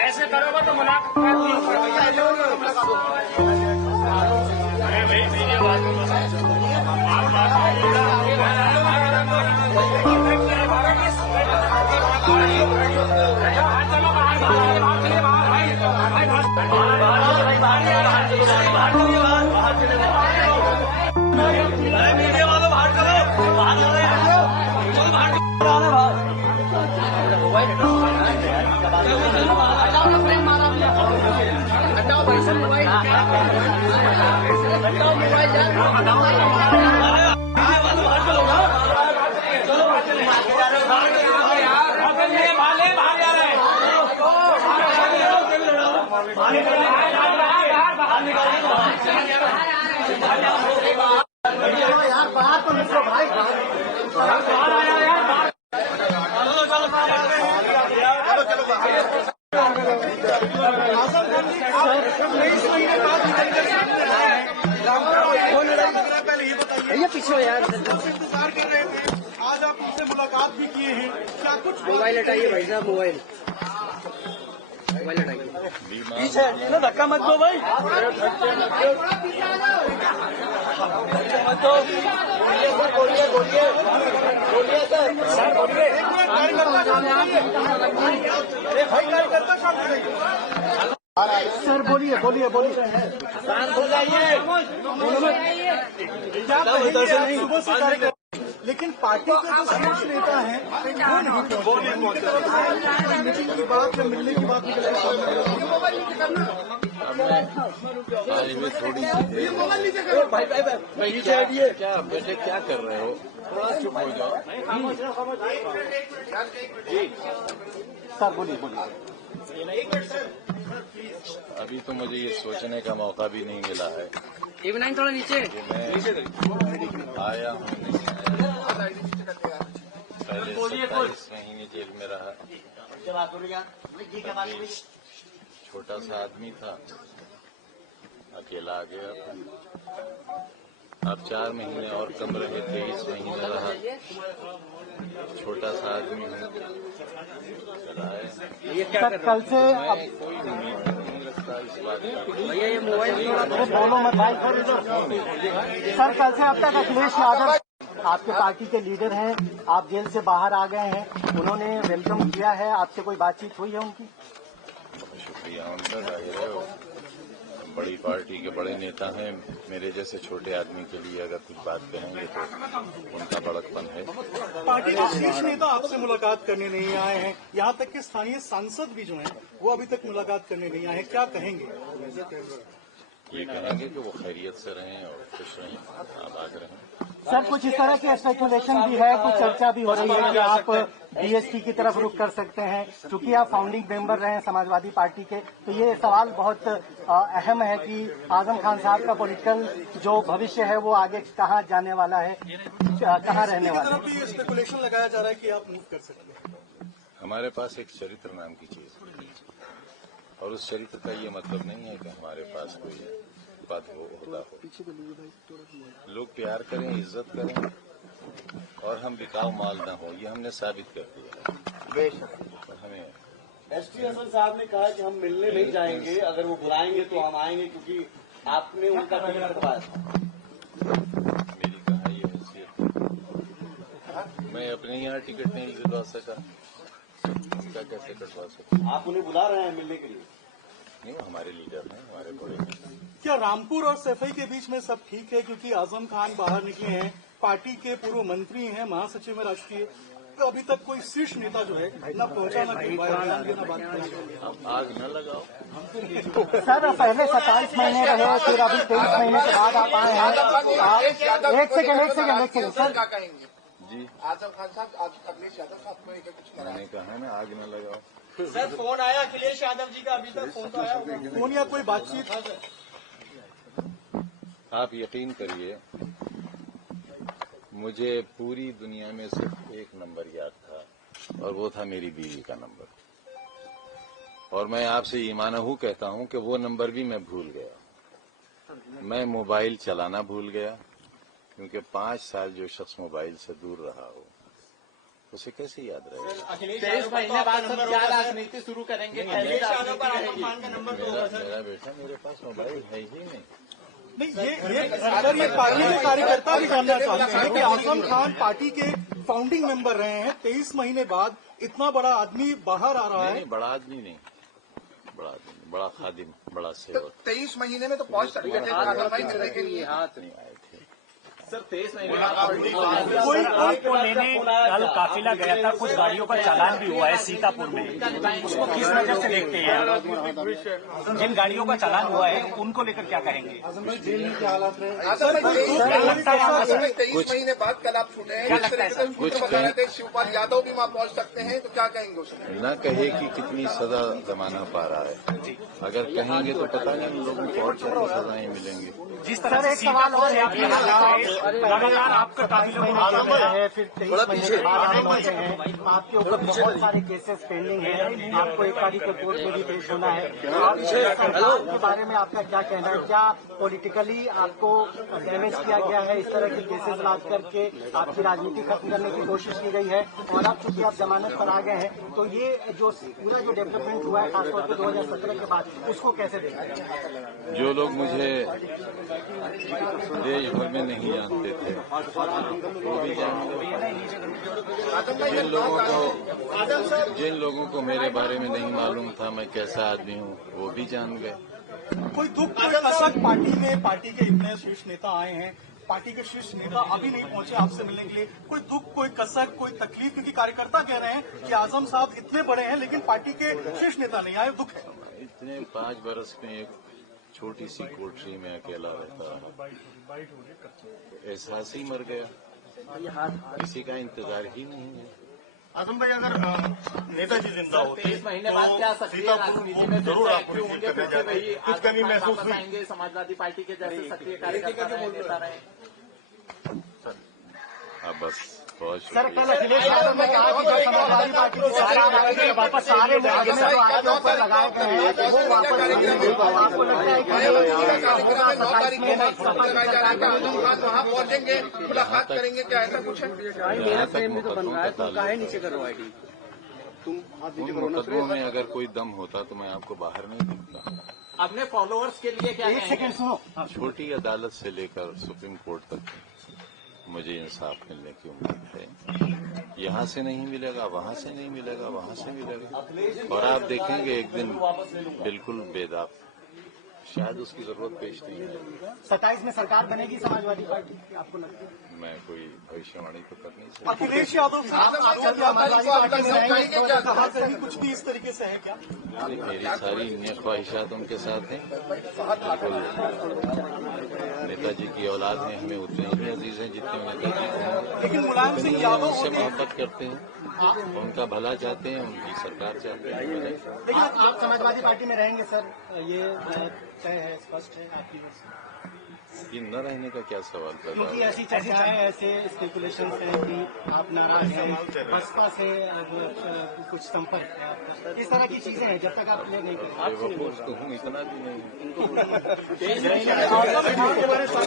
ऐसे करोगे तो यार बाहर तो निकलो भाई। भैया पीछे यार इंतजार कर रहे थे, आज आप उनसे मुलाकात भी किए हैं, क्या कुछ? मोबाइल हटाइए भाई साहब, मोबाइल हटाइए, पीछे हटिए ना, धक्का मत दो भाई, मत दो, बोलिए सर, सर बोलिए बोलिए बोलिए सुबह से कार्यक्रम, लेकिन पार्टी के जो शीर्ष नेता हैं वो नहीं, मीटिंग की बात या मिलने की बात थोड़ी क्या बेटे क्या कर रहे हो, थोड़ा चुप हो जाओ। सर बोलिए बोलिए। अभी तो मुझे ये सोचने का मौका भी नहीं मिला है, थोड़ा नीचे मैं आया हूँ नहीं आया। पहले 27 महीने जेल में रहा, छोटा सा आदमी था, अकेला आ गया। अब 4 महीने और कम रहे, 23 महीने रहा, छोटा सा आदमी हूँ, कल से मैं कोई उम्मीद नहीं रखता इस बात का। भैया ये मोबाइल बोलो मत भाई। सर कल से अब तक अखिलेश यादव आपके पार्टी के लीडर हैं, आप जेल से बाहर आ गए हैं, उन्होंने वेलकम किया है, आपसे कोई बातचीत हुई है उनकी? शुक्रिया उनका, जाहिर है बड़ी पार्टी के बड़े नेता हैं, मेरे जैसे छोटे आदमी के लिए अगर कुछ बात कहेंगे तो उनका बड़कपन है। पार्टी के शीर्ष नेता आपसे मुलाकात करने नहीं आए हैं, यहाँ तक कि स्थानीय सांसद भी जो हैं वो अभी तक मुलाकात करने नहीं आए हैं, क्या कहेंगे? ये कहेंगे कि वो खैरियत से रहें और खुश रहें, आबाद रहें। सर कुछ इस तरह की स्पेकुलेशन भी है, कुछ चर्चा भी हो रही है कि आप बीएसपी की तरफ रुख कर सकते हैं, क्योंकि आप फाउंडिंग मेंबर रहे हैं समाजवादी पार्टी के, तो ये सवाल बहुत अहम है कि आजम खान साहब का पॉलिटिकल जो भविष्य है वो आगे कहाँ जाने वाला है, कहाँ रहने वाला है। ये स्पेकुलेशन लगाया जा रहा है कि आप मूव कर सकते हैं। हमारे पास एक चरित्र नाम की चीज है, और उस चरित्र का ये मतलब नहीं है कि हमारे पास कोई पद हो, ओहदा हो। लोग प्यार करें, इज्जत करें और हम बिकाऊ माल न हो, ये हमने साबित कर दिया है। हमें एसटी हसन साहब ने कहा कि हम मिलने नहीं जाएंगे, अगर वो बुलाएंगे तो हम आएंगे, क्योंकि आपने उनका टिकट कटवाया था। मेरी कहा ये हैसियत, मैं अपने यहाँ टिकट नहीं दिलवा सका, उनका कैसे कटवा सकता? आप उन्हें बुला रहे हैं मिलने के लिए? नहीं, वो हमारे लीडर हैं, हमारे बड़े। क्या रामपुर और सैफई के बीच में सब ठीक है, क्योंकि आजम खान बाहर निकले हैं, पार्टी के पूर्व मंत्री हैं, महासचिव में राष्ट्रीय, तो अभी तक कोई शीर्ष नेता जो है न पहुंचा न अब आग न लगाओ। सर पहले 27 महीने रहे, फिर अभी 23 महीने के बाद आप आए हैं। एक सेकंड सर क्या कहेंगे जी? आजम खान साहब, अखिलेश यादव साहब को लेकर कुछ मैंने कहा ना, आग न लगाओ। सर फोन आया अखिलेश यादव जी का, अभी तक फोन तो आया, फोन या कोई बातचीत? आप यकीन करिए, मुझे पूरी दुनिया में सिर्फ एक नंबर याद था, और वो था मेरी बीवी का नंबर, और मैं आपसे ईमानहू कहता हूं कि वो नंबर भी मैं भूल गया। मैं मोबाइल चलाना भूल गया, क्योंकि 5 साल जो शख्स मोबाइल से दूर रहा हो उसे कैसे याद रहेगा। 23 महीने बाद सब क्या राजनीति शुरू करेंगे? कैसी राजनीति रहेगी? मेरा बेटा, मेरे पास मोबाइल है ही नहीं। नहीं, ये अगर ये पार्टी के कार्यकर्ता भी जानना चाहते हैं कि आजम खान पार्टी के फाउंडिंग मेंबर रहे हैं, 23 महीने बाद इतना बड़ा आदमी बाहर आ रहा है। नहीं, बड़ा आदमी नहीं, बड़ा आदमी, बड़ा खादिम, बड़ा सेवक। 23 महीने में तो पहुंच सर्टिफिकेट कार्रवाई करने के लिए हाथ नहीं आए थे। सर 23 महीने बाद कोई आपको लेने कल काफिला गया था, कुछ गाड़ियों का चालान भी हुआ है सीतापुर में, उसको किस नजर से देखते हैं? जिन गाड़ियों का चालान हुआ है उनको लेकर क्या कहेंगे? 23 महीने बाद कल आप छूटे हैं, इस तरीके से कुछ बता रहे थे शिवपाल यादव भी वहाँ पहुंच सकते हैं, तो क्या कहेंगे उसमें? न कहे कि कितनी सजा जमाना पा रहा है, अगर कहेंगे तो पता नहीं लोगों को और क्या सजाएं मिलेंगी। जिस तरह से सीतापुर से आप लगातार आपका काफिलों को है, फिर 23 महीने के बाद आप पहुंचे हैं, आपके ऊपर बहुत सारे केसेस पेंडिंग हैं, आपको एक तारीख को कोर्ट में भी पेश होना है। तो आप सरकार के बारे में आपका क्या कहना है? क्या पॉलिटिकली आपको डैमेज किया गया है? इस तरह के केसेस ला करके आपकी राजनीति खत्म करने की कोशिश की गई है, और अब चूंकि आप जमानत पर आ गए हैं, तो ये जो पूरा जो डेवलपमेंट हुआ है खासतौर पर 2017 के बाद, उसको कैसे देखते हैं? जो लोग मुझे देश भर में नहीं जानते थे वो भी जान गए, जिन लोगों को मेरे बारे में नहीं मालूम था मैं कैसा आदमी हूँ वो भी जान गए। कोई दुख, कोई कसक पार्टी के इतने शीर्ष नेता आए हैं, पार्टी के शीर्ष नेता अभी नहीं पहुंचे आपसे मिलने के लिए, कोई दुख, कोई कसक, कोई तकलीफ? क्योंकि कार्यकर्ता कह रहे हैं कि आजम साहब इतने बड़े हैं लेकिन पार्टी के शीर्ष नेता नहीं आए, दुख है। इतने 5 बरस में एक छोटी सी कोठरी में अकेला रहता रहा, एहसास ही मर गया, किसी का इंतजार ही नहीं है। आजम भाई, अगर नेताजी जिंदा होते 23 महीने बाद क्या सक्रिय राजनीति में जरूर आप एक्टिव होंगे? फिर से वही कुछ कमी महसूस हुई? आएंगे समाजवादी पार्टी के जैसे सक्रिय कार्यकर्ता रहे, नेता रहे? अब बस बहुत सर, कल अखिलेश यादव ने कहा कि जब समाजवादी पार्टी की सरकार आएगी वापस सारे मुकदमे जो आपके ऊपर लगाए गए हैं वो वापस लेंगे। तो आपको लगता है कि ये होगा 27 में वहाँ पहुंचेंगे, मुलाकात करेंगे, क्या ऐसा कुछ है? उन मुकदमों में अगर कोई दम होता तो मैं आपको बाहर नहीं दिखता। अपने फॉलोअर्स के लिए क्या कहेंगे? छोटी अदालत से लेकर सुप्रीम कोर्ट तक मुझे इंसाफ मिलने की उम्मीद है। यहाँ से नहीं मिलेगा, वहाँ से नहीं मिलेगा, वहाँ से मिलेगा, और आप देखेंगे एक दिन बिल्कुल बेदाग, शायद उसकी जरूरत पेश नहीं है। 27 में सरकार बनेगी समाजवादी पार्टी की, आपको लगता है? मैं कोई भविष्यवाणी तो कर नहीं सकता। अखिलेश यादव साहब समाजवादी पार्टी में रहेंगे, तो कहा कहीं कुछ भी इस तरीके से है क्या? मेरी सारी ख्वाहिशात उनके साथ हैं, बिल्कुल नेताजी की औलाद हैं, हमें उतने ही अजीज हैं जितने नेताजी को। लेकिन मुलायम सिंह यादव उनसे मोहब्बत करते हैं, उनका भला चाहते हैं, उनकी सरकार चाहते हैं। लेकिन आप समाजवादी पार्टी में रहेंगे सर, ये तय है, स्पष्ट है आपकी ओर से? ये न रहने का क्या सवाल पैदा क्योंकि होगा? ऐसी चर्चाएं, ऐसे स्पेकुलेशन हैं कि आप नाराज हैं, बसपा से कुछ संपर्क है आपका, इस तरह की चीजें हैं, जब तक आप क्लियर नहीं करें। बेवकूफ तो हूँ, इतना भी नहीं। आजम खान के बारे में